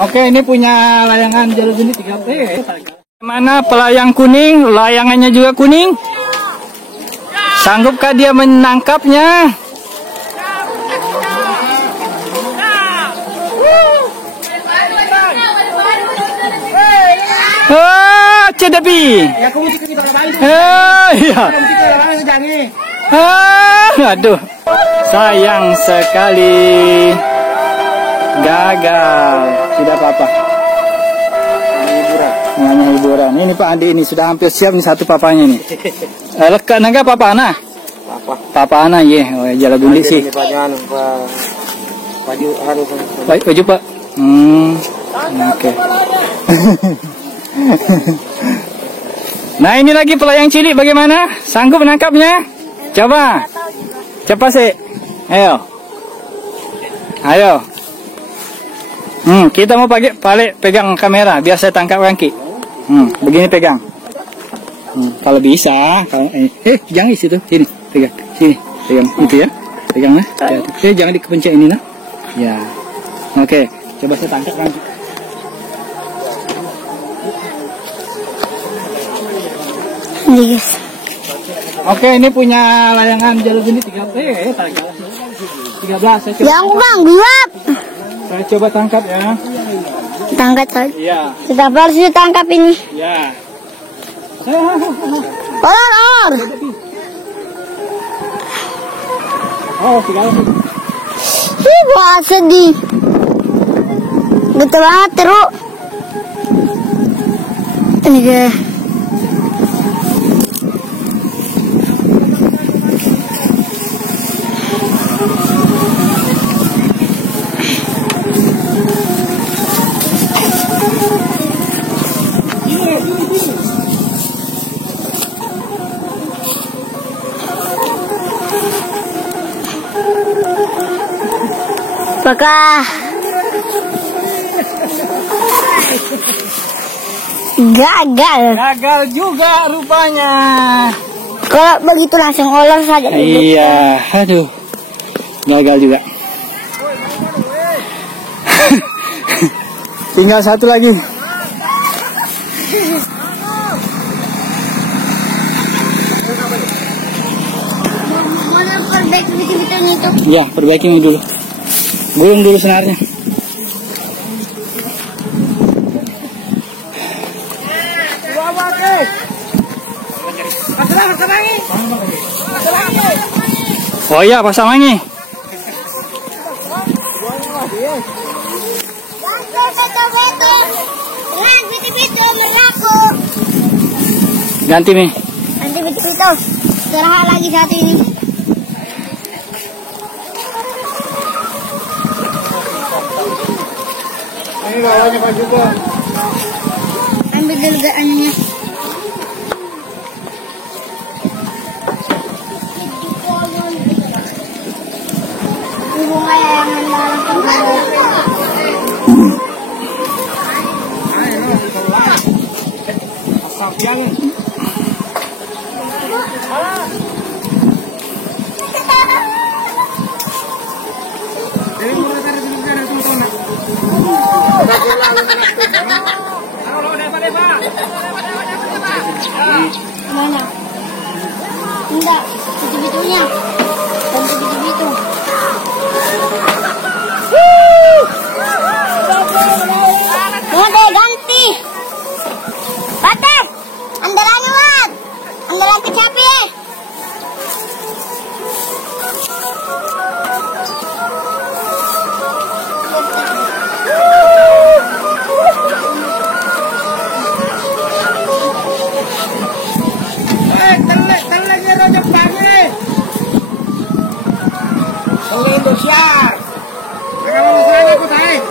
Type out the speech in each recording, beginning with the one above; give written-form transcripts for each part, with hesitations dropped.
Oke, ini punya layangan jalur ini 3. Mana pelayang kuning, layangannya juga kuning. Sanggupkah dia menangkapnya? Cedepi. Iya. Aduh, sayang sekali. Gagal. Tidak apa-apa. Hanya hiburan. Ini Pak Andi ini sudah hampir siap nih satu papanya nih. Lekat naga papa ana? Papa ana ye. Oh, jala gundi sih. Baju Pak. Oke. Nah, ini lagi pelayang cilik bagaimana? Sanggup menangkapnya? Coba. Cepat sih. Ayo. Kita mau pegang kamera biar saya tangkap kaki. Begini pegang. Kalau bisa, jangan di situ. Sini, pegang. Sini, pegang itu ya. Pegang nah. Jangan dikepencet ini nah. Ya. Oke, coba saya tangkap kaki. Oke, ini punya layangan jalur ini 13. Yang bang, biwak. Saya coba tangkap ya. Tangkap saja. Iya. Kita harus ditangkap ini. Ya. Or. Oh, 3. Ih, wah sedih. Betul banget, Teru. Ini dia. Apakah gagal juga rupanya. Kalau begitu langsung olah saja. Iya, aduh, gagal juga. Tinggal satu lagi. Mau perbaiki video-videonya itu? Ya, perbaiki dulu. Gulung dulu senarnya. Oh iya, pasang lagi. Ganti nih. Ganti itu. Istirahat lagi satu ini. Ini bawahnya Pak juga. Ambil dulu gaannya. Bunga yang mana? Enggak, itu-itunya. Ganti itu-itu. Ganti. Pate, andalan wat. Andalan kecapi. Teleknya rojok pagi. Telek Indonesia. Kalau misalnya aku tarik.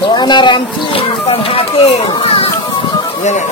Doana ramci bukan hati. Iya nih,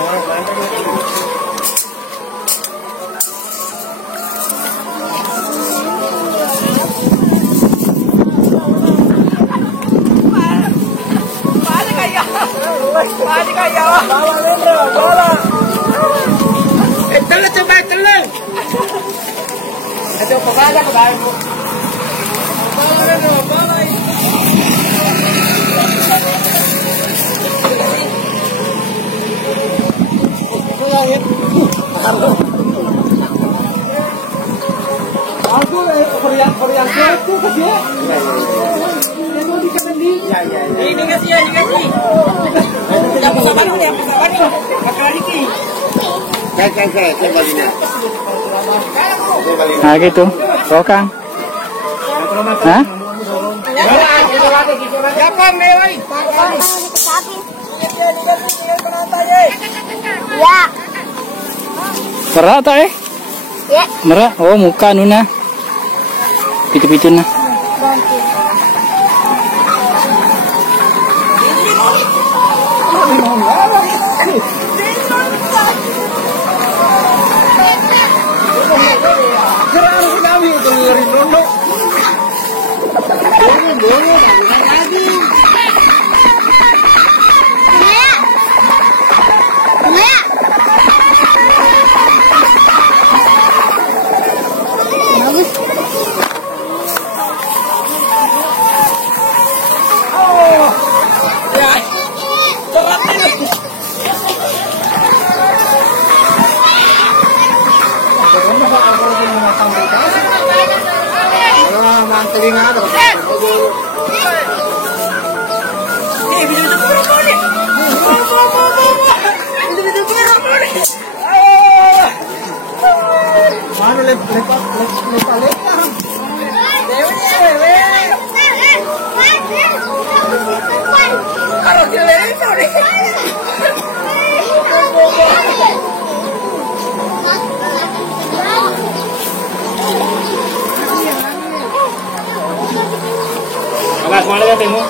Nah gitu, Rokang. Hah? Ya. Merak tak Ya. Merak, oh muka nuna. Pitu-pitu na. Alas, mana ya temu?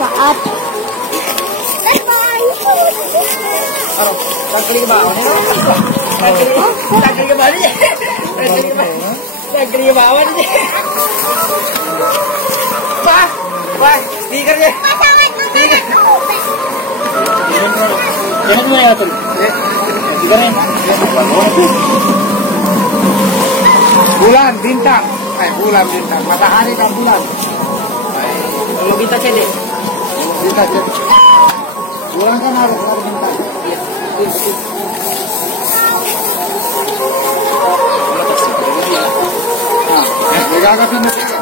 Saat. Kaki ke bawah ni. Kaki ke bawah ni. Kaki ke bawah ni. Wah, stiker je. Stiker. Jangan dua ya tuh. Stikernya. Bulan bintang. Bulan bintang. Matahari dan bulan. Kalau kita cedek. Kita cedek. Bulan kan harus bintang. Nah,